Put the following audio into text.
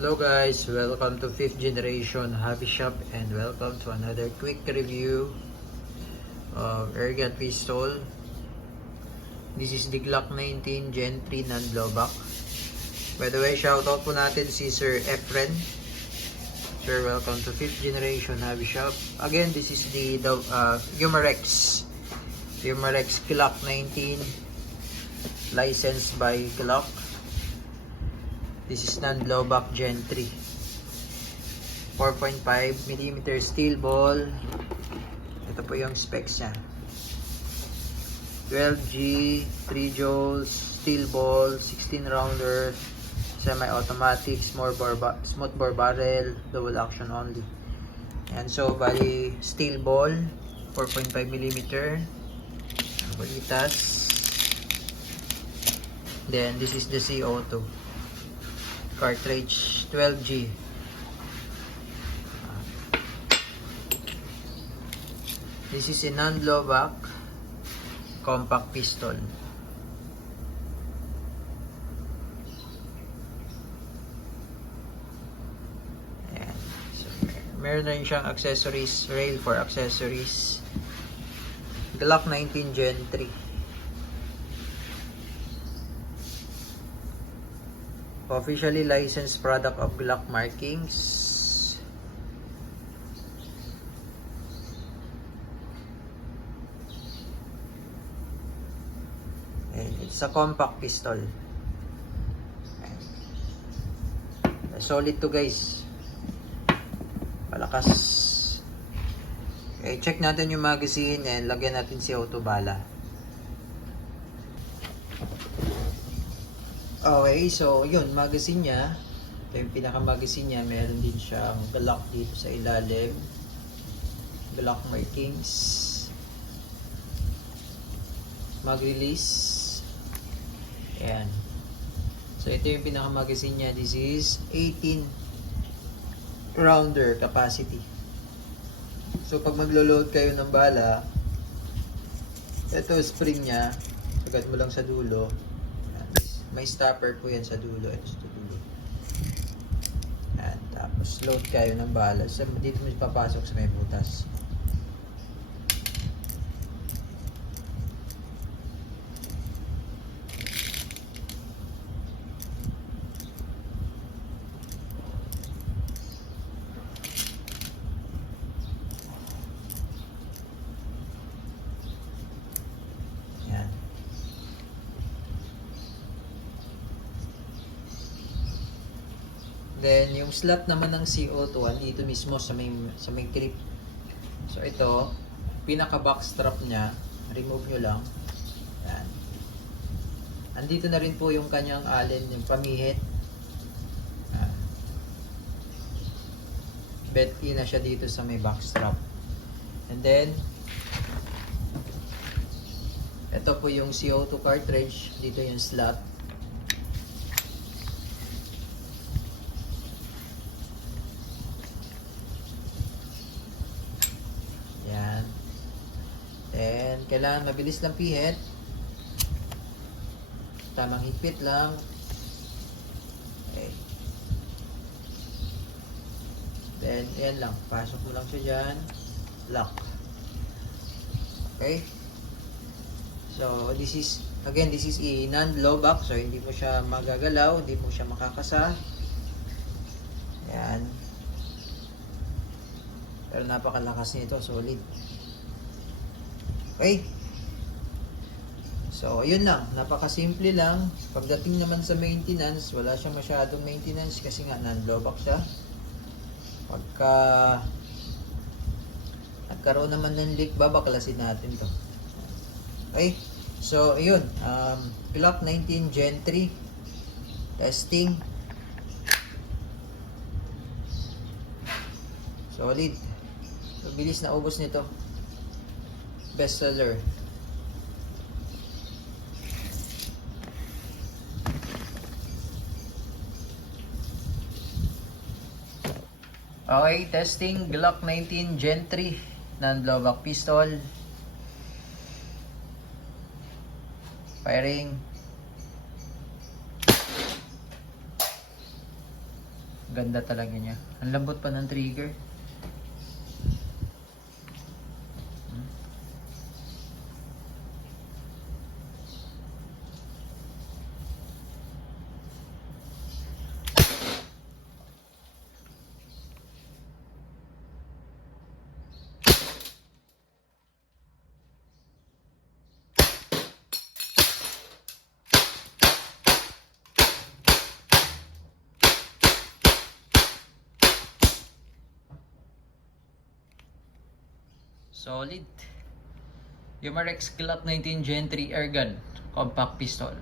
Hello guys, welcome to 5th generation hobby shop and welcome to another quick review of airgun pistol. This is the Glock 19 Gen 3 non-blowback. By the way, shoutout po natin si Sir Efren. Sir, welcome to 5th generation hobby shop. Again, this is the Umarex Glock 19 licensed by Glock. This is non-blowback Gen 3 4.5mm steel ball. Ito po yung specs nya. 12G 3 joules steel ball, 16 rounder, semi-automatic, smooth bore barrel, double action only. And so bali steel ball 4.5mm balitas. Then this is the CO2 cartridge 12G. This is a non-blowback compact pistol. Ayan. So, meron na rin siyang accessories, rail for accessories. Glock 19 Gen 3. Officially licensed product of Glock markings. And it's a compact pistol. Solid to guys. Malakas. Okay, check natin yung magazine and lagyan natin si auto bala. Okay, so yun, magazine niya. Ito yung pinaka-magazine niya. Meron din siyang Glock dito sa ilalim. Glock markings. Mag-release. Ayan. So ito yung pinaka-magazine niya. This is 18 rounder capacity. So pag maglo-load kayo ng bala, ito spring niya. Agad mo lang sa dulo. May stopper po yan sa dulo. Ito sa dulo. At tapos load kayo ng bala. So, dito mo papasok sa may butas. Then, yung slot naman ng CO2, dito mismo sa may grip. So, ito, pinaka-back strap niya, remove nyo lang. Yan. Andito na rin po yung kanyang allen, yung pamihit. Bet-in na siya dito sa may back strap. And then, ito po yung CO2 cartridge, dito yung slot. And kailangan mabilis lang pihit. Tamang higpit lang. Okay. Then, yan lang. Pasok mo lang siya dyan. Lock. Okay. So, this is a non-blowback. So, hindi mo siya magagalaw. Hindi mo siya makakasa. Yan. Pero napakalakas nito. Solid. Okay. So, yun lang. Napakasimple lang. Pagdating naman sa maintenance, wala siyang masyadong maintenance kasi nga non-blowback siya. Pagka nagkaroon naman ng leak, babaklasin natin to. Okay. So, ayun. Glock 19 Gen 3. Testing. Solid. Mabilis na ubos nito. Bestseller. Okay, testing Glock 19 Gen 3 non-blowback pistol. Firing. Ganda talaga niya. Ang lambot pa ng trigger. Solid. Umarex Glock 19 Gen 3 Airgun Compact Pistol.